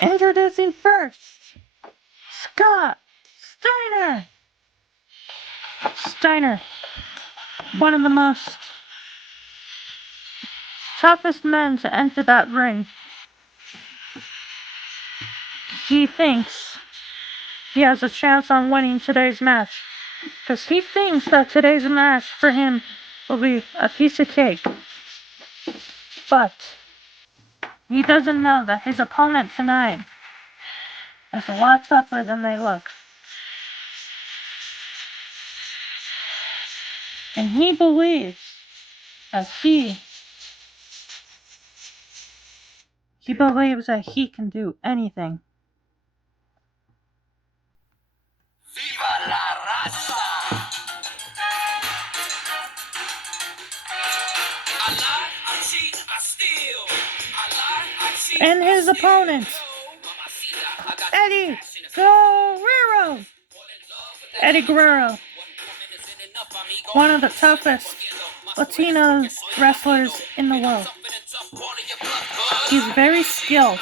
Introducing first, Scott Steiner. Steiner, one of the most toughest men to enter that ring. He thinks he has a chance on winning today's match, because he thinks that today's match for him will be a piece of cake. But he doesn't know that his opponent tonight is a lot tougher than they look. And he believes that he believes that he can do anything. Viva la raza! I lie, I cheat, I steal. I lie, I cheat, And his opponent, Eddie Guerrero. Eddie Guerrero, one of the toughest Latino wrestlers in the world. He's very skilled.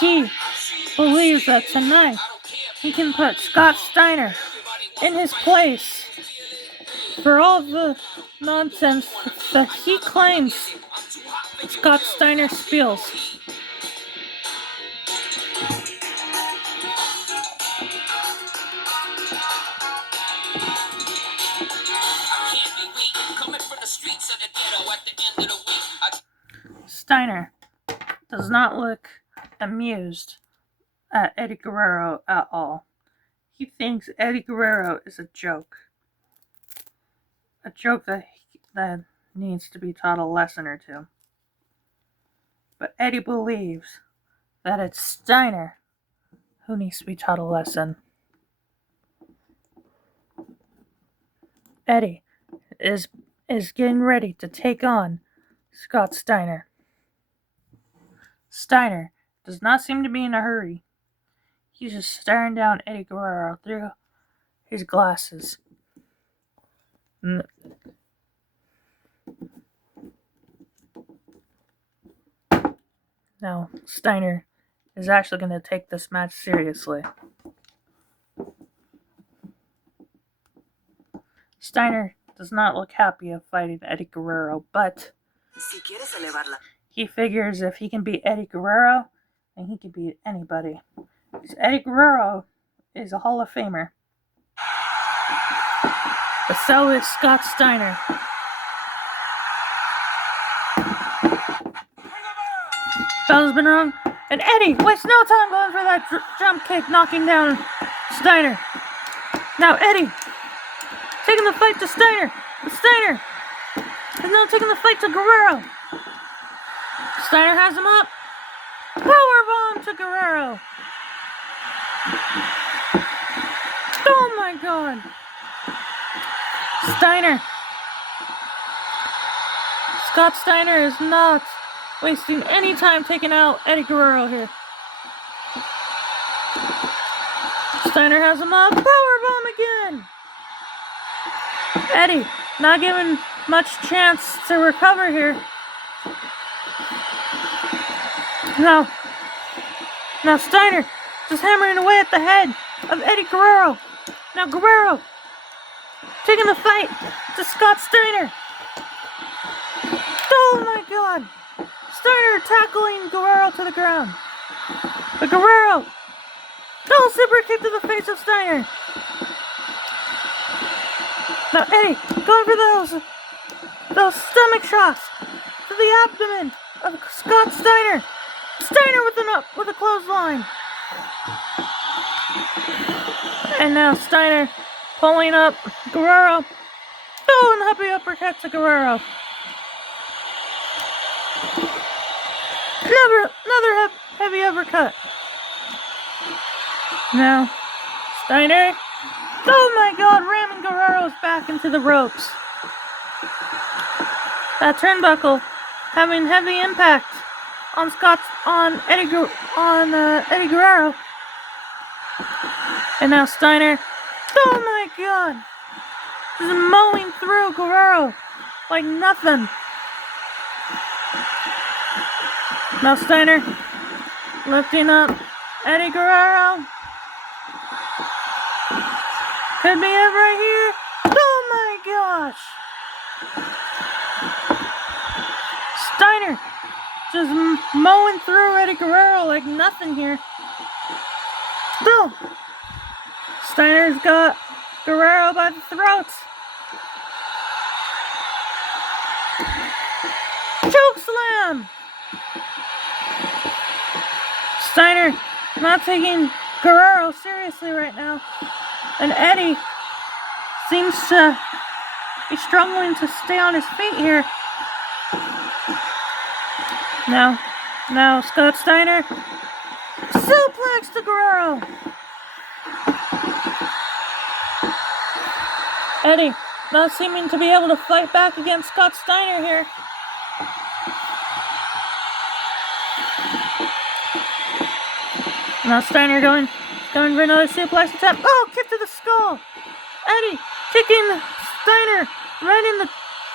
He believes that tonight he can put Scott Steiner in his place for all the nonsense that he claims Scott Steiner spills. Steiner does not look amused at Eddie Guerrero at all. He thinks Eddie Guerrero is a joke. A joke that needs to be taught a lesson or two. But Eddie believes that it's Steiner who needs to be taught a lesson. Eddie is getting ready to take on Scott Steiner. Steiner does not seem to be in a hurry. He's just staring down Eddie Guerrero through his glasses. Now, Steiner is actually going to take this match seriously. Steiner does not look happy of fighting Eddie Guerrero, but he figures if he can beat Eddie Guerrero, then he can beat anybody. Because Eddie Guerrero is a Hall of Famer. But so is Scott Steiner. Bell's been rung, and Eddie wastes no time going for that jump kick, knocking down Steiner. Now Eddie taking the fight to Steiner. But Steiner is now taking the fight to Guerrero. Steiner has him up. Powerbomb to Guerrero. Oh my god. Scott Steiner is not wasting any time taking out Eddie Guerrero here. Steiner has him up. Powerbomb again. Eddie not given much chance to recover here. Now Steiner just hammering away at the head of Eddie Guerrero. Now Guerrero taking the fight to Scott Steiner. Oh my god. Steiner tackling Guerrero to the ground. But Guerrero, super kick to the face of Steiner. Now Eddie going for those stomach shots to the abdomen of Scott Steiner. Steiner with a clothesline. And now Steiner pulling up Guerrero. Oh, and heavy uppercut to Guerrero. Another heavy uppercut. Now Steiner. Oh my god, ramming Guerrero's back into the ropes. That turnbuckle having heavy impact on Eddie Guerrero. And now Steiner. Oh my god. Just mowing through Guerrero like nothing. Now Steiner Lifting up Eddie Guerrero. Could be it right here. Oh my gosh! Steiner just mowing through Eddie Guerrero like nothing here. Still, Steiner's got Guerrero by the throats. Choke slam! Steiner not taking Guerrero seriously right now. And Eddie seems to be struggling to stay on his feet here. Now Scott Steiner suplex to Guerrero. Eddie not seeming to be able to fight back against Scott Steiner here. Now Steiner going for another suplex attempt. Oh, kick to the skull. Eddie kicking Steiner right in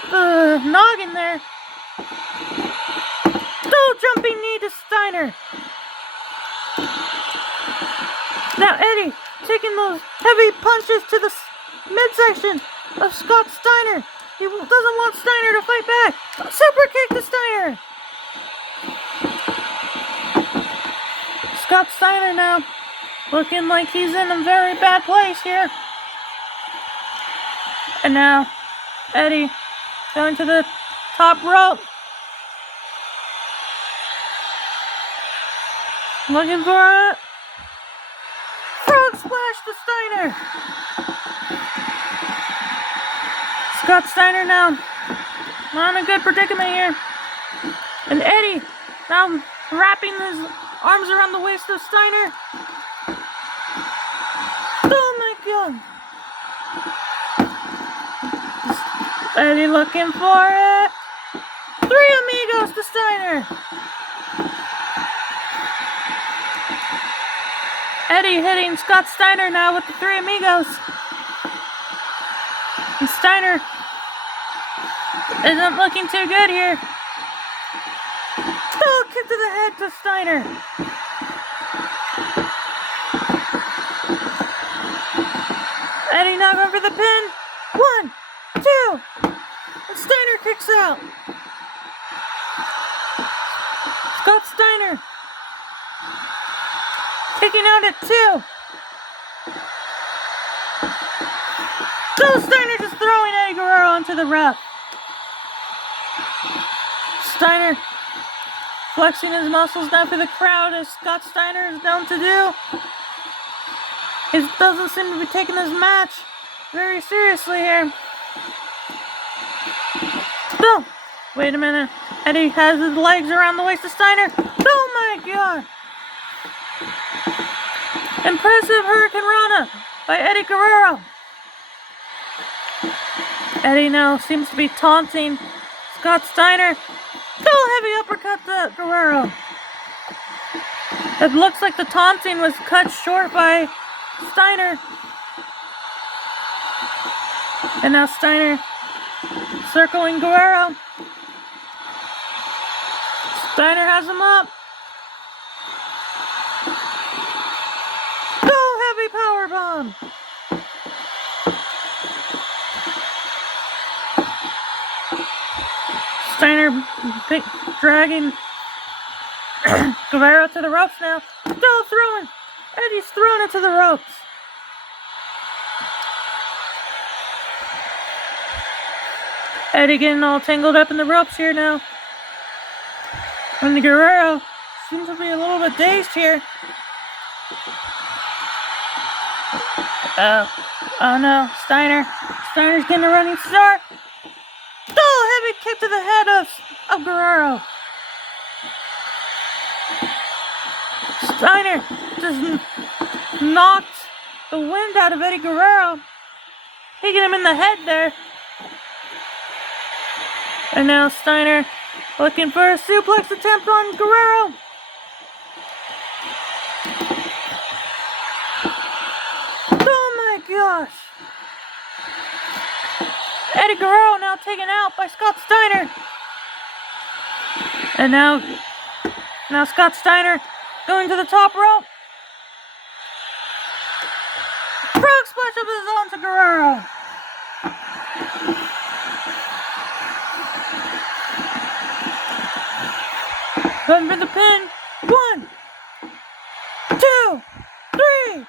the noggin there. Oh, jumping knee to Steiner. Now Eddie taking those heavy punches to the midsection of Scott Steiner. He doesn't want Steiner to fight back. Super kick to Steiner. Scott Steiner now looking like he's in a very bad place here. And now Eddie going to the top rope. Looking for it. Frog splash to Steiner. Scott Steiner now not in a good predicament here. And Eddie now wrapping his arms around the waist of Steiner. Oh my god. Eddie looking for it. Three amigos to Steiner. Eddie hitting Scott Steiner now with the three amigos. And Steiner isn't looking too good here. Oh, kick to the head to Steiner. Eddie now going for the pin. 1, 2. And Steiner kicks out. Scott Steiner kicking out at 2. So Steiner just throwing Eddie Guerrero into the ref. Steiner flexing his muscles now for the crowd as Scott Steiner is known to do. He doesn't seem to be taking his match very seriously here. No! Wait a minute. Eddie has his legs around the waist of Steiner. Oh my god! Impressive Hurricane Rana by Eddie Guerrero. Eddie now seems to be taunting Scott Steiner. Oh, heavy uppercut to Guerrero. It looks like the taunting was cut short by Steiner. And now Steiner circling Guerrero. Steiner has him up. Oh, heavy powerbomb. Steiner dragging Guerrero to the ropes now. Still throwing. Eddie's throwing it to the ropes. Eddie getting all tangled up in the ropes here now. And the Guerrero seems to be a little bit dazed here. Oh no, Steiner's getting a running start. Oh, heavy kick to the head of Guerrero. Steiner just knocked the wind out of Eddie Guerrero. Hitting him in the head there. And now Steiner looking for a suplex attempt on Guerrero. Oh my gosh. Eddie Guerrero now taken out by Scott Steiner. And now Scott Steiner Going to the top rope. Frog splash of his own to Guerrero. Going for the pin. 1, 2, 3.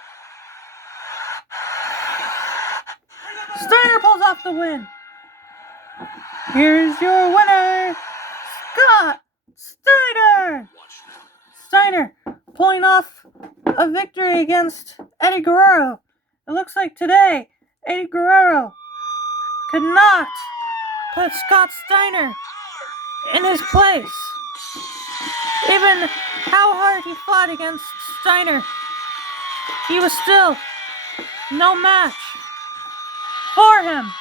Steiner pulls off the win. Here's your winner, Scott Steiner. Steiner pulling off a victory against Eddie Guerrero. It looks like today Eddie Guerrero could not put Scott Steiner in his place. Even how hard he fought against Steiner, he was still no match for him.